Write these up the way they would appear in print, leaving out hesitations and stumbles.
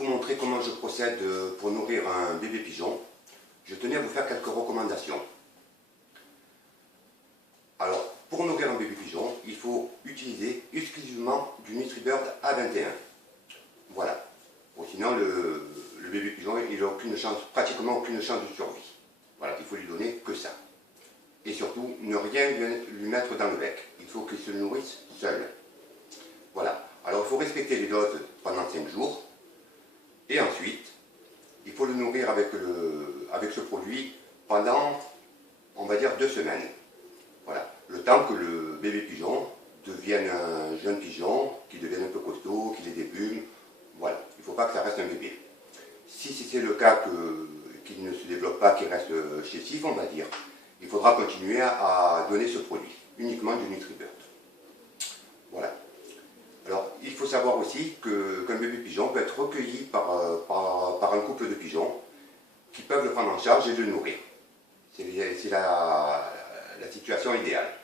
vous montrer comment je procède pour nourrir un bébé pigeon, je tenais à vous faire quelques recommandations. Alors, pour nourrir un bébé pigeon, il faut utiliser exclusivement du NutriBird A21. Voilà. Bon, sinon, le bébé pigeon, il n'a pratiquement aucune chance de survie. Voilà, il faut lui donner que ça. Et surtout, ne rien lui mettre dans le bec. Il faut qu'il se nourrisse seul. Voilà. Alors, il faut respecter les doses pendant 5 jours. Et ensuite, il faut le nourrir avec ce produit pendant, on va dire, 2 semaines. Voilà. Le temps que le bébé pigeon devienne un jeune pigeon, qu'il devienne un peu costaud, qu'il ait des plumes. Voilà. Il ne faut pas que ça reste un bébé. Si c'est le cas qu'il ne se développe pas, qu'il reste chétif, on va dire, il faudra continuer à donner ce produit, uniquement du NutriBird. Voilà. Alors, il faut savoir aussi qu'un bébé pigeon peut être recueilli par un couple de pigeons qui peuvent le prendre en charge et le nourrir. C'est la situation idéale.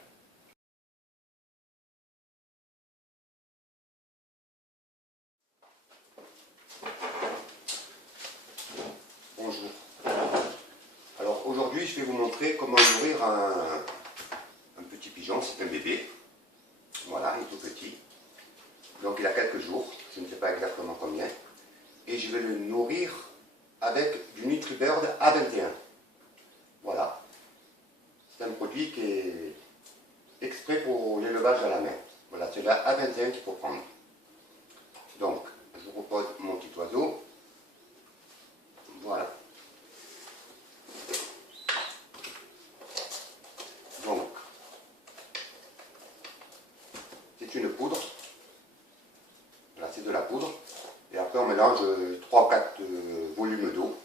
Bonjour. Alors, aujourd'hui, je vais vous montrer comment nourrir un petit pigeon. C'est un bébé. Voilà, il est tout petit. Donc il a quelques jours, je ne sais pas exactement combien, et je vais le nourrir avec du NutriBird A21. Voilà. C'est un produit qui est exprès pour l'élevage à la main. Voilà, c'est la A21 qu'il faut prendre. Donc, je repose mon petit oiseau. Voilà. Donc, c'est une poudre. Voilà, c'est de la poudre. Et après, on mélange 3 ou 4 volumes d'eau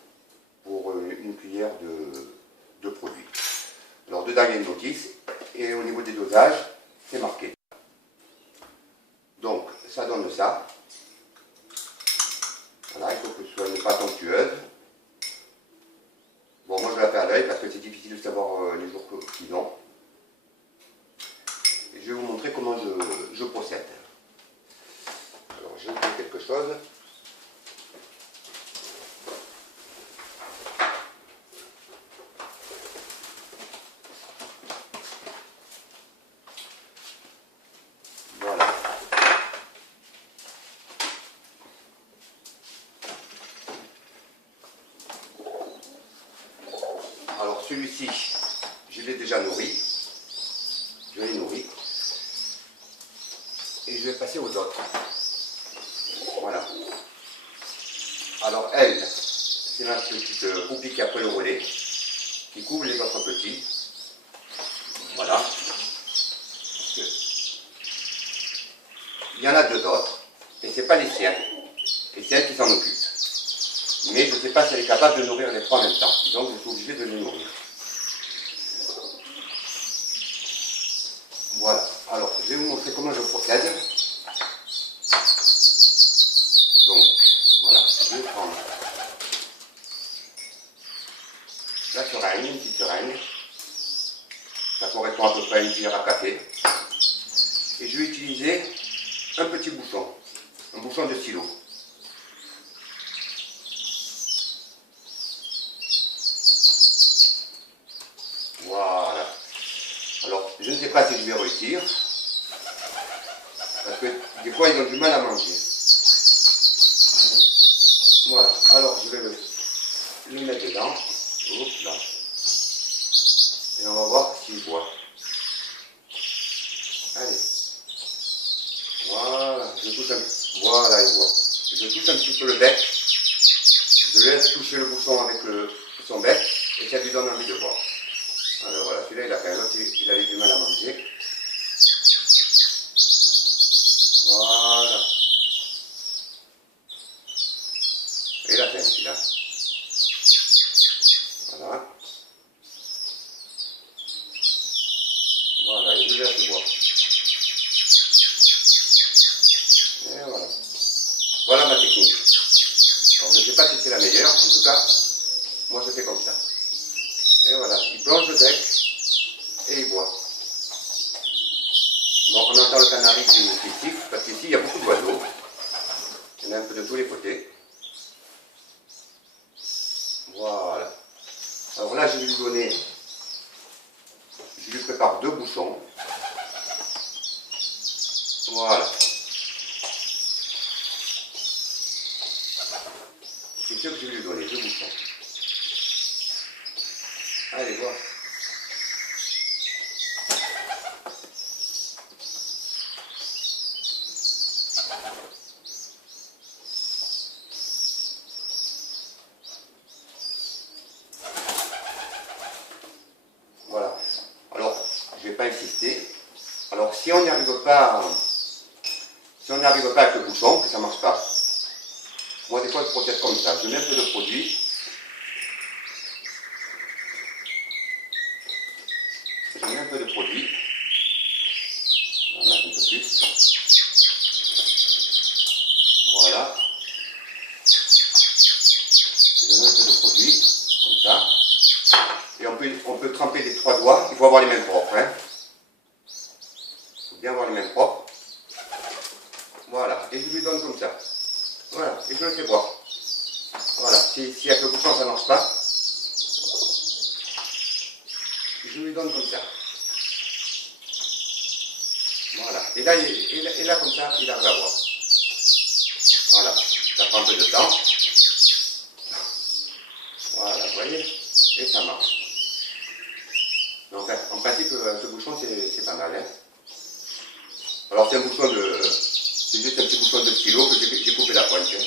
pour une cuillère de produit. Alors, dedans, il y a une notice. Et au niveau des dosages, c'est marqué. Donc, ça donne ça. Voilà, il faut que ce soit une pâte onctueuse. Bon, moi, je la fais à l'œil parce que c'est difficile de savoir les jours qu'ils ont. Et je vais vous montrer comment je procède. Alors, j'ai oublié quelque chose. Voilà. Alors, celui-ci, je l'ai déjà nourri. Je l'ai nourri. Et je vais passer aux autres. Voilà. Alors elle, c'est ma petite poupée qui a pris le relais, qui couvre les autres petits. Voilà. Il y en a 2 autres, et c'est pas les siens. Et c'est elle qui s'en occupe. Mais je ne sais pas si elle est capable de nourrir les 3 en même temps. Donc je suis obligé de les nourrir. Voilà. Alors, je vais vous montrer comment je procède. Donc, voilà, je vais prendre la seringue, une petite seringue. Ça correspond à peu près à une cuillère à café. Et je vais utiliser un petit bouchon, un bouchon de stylo. Voilà. Alors, je ne sais pas si je vais réussir. Parce que des fois, ils ont du mal à manger. Voilà, alors je vais le mettre dedans. Oups, là. Et on va voir s'il boit. Allez. Voilà, je touche voilà, il boit. Je touche un petit peu le bec. Je laisse toucher le bouchon avec son bec et ça lui donne envie de boire. Alors voilà, celui-là il a fait l'autre, il avait du mal à manger. Voilà. Et la fin, celui-là. Voilà. Voilà, et je laisse boire. Et voilà. Voilà ma technique. Alors, je ne sais pas si c'est la meilleure, en tout cas, moi je fais comme ça. Et voilà, il plonge le bec et il boit. Bon, on entend le canari qui siffle, parce qu'ici il y a beaucoup d'oiseaux. Il y en a un peu de tous les côtés. Alors là, je vais lui donner, je lui prépare 2 bouchons. Voilà. C'est ce que je vais lui donner, 2 bouchons. Allez, voir. Voilà. Alors, je ne vais pas insister. Alors, si on n'y arrive pas, avec le bouchon, que ça ne marche pas, moi, des fois, je procède comme ça. Je mets un peu de produit. Je mets un peu de produit. On va mettre un peu plus. Voilà. Je mets un peu de produit, comme ça. Et on peut tremper les 3 doigts. Il faut avoir les mains propres. Hein. Il faut bien avoir les mains propres. Voilà. Et je lui donne comme ça. Voilà. Et je le fais boire. Voilà. Si avec le bouchon ça ne marche pas, je lui donne comme ça. Voilà. Et là comme ça, il arrive à boire. Voilà. Ça prend un peu de temps. Voilà, vous voyez. Et ça marche. Donc en principe, ce bouchon c'est pas mal. Hein. Alors c'est un bouchon de. C'est juste un petit bouchon de stylo que j'ai coupé la pointe. Hein.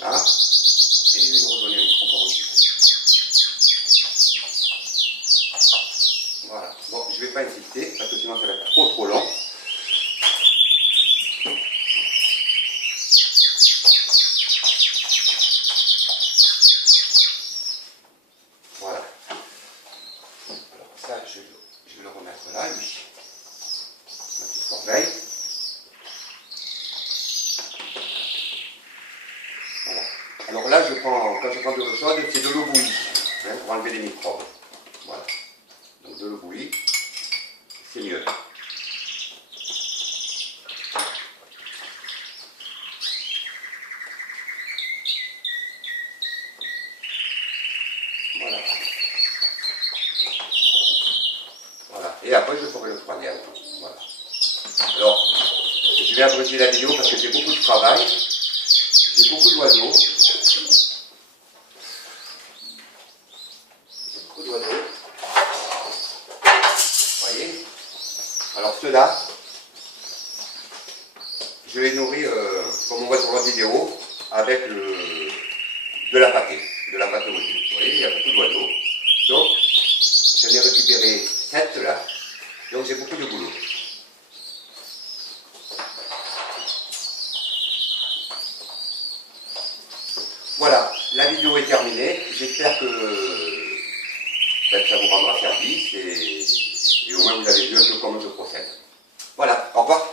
Voilà. Et je vais le redonner encore un petit peu. Voilà. Bon, je ne vais pas insister parce que sinon ça va être trop long. Voilà. Alors ça, je vais le remettre là, lui. Ma petite corbeille. Voilà. Alors là, quand je prends de l'eau chaude, c'est de l'eau bouillie, hein, pour enlever les microbes. Voilà. Donc de l'eau bouillie, c'est mieux. Voilà. Voilà. Et après, je ferai le troisième. Voilà. Alors, je vais abréger la vidéo parce que j'ai beaucoup de travail. J'ai beaucoup d'oiseaux. Vous voyez? Alors ceux-là, je les nourris, comme on voit sur la vidéo, avec de la pâtée aussi. Vous voyez, il y a beaucoup d'oiseaux. Donc, j'en ai récupéré 7 là. Donc j'ai beaucoup de boulot. Voilà, la vidéo est terminée. J'espère que ça vous rendra service et au moins vous avez vu un peu comment je procède. Voilà, au revoir.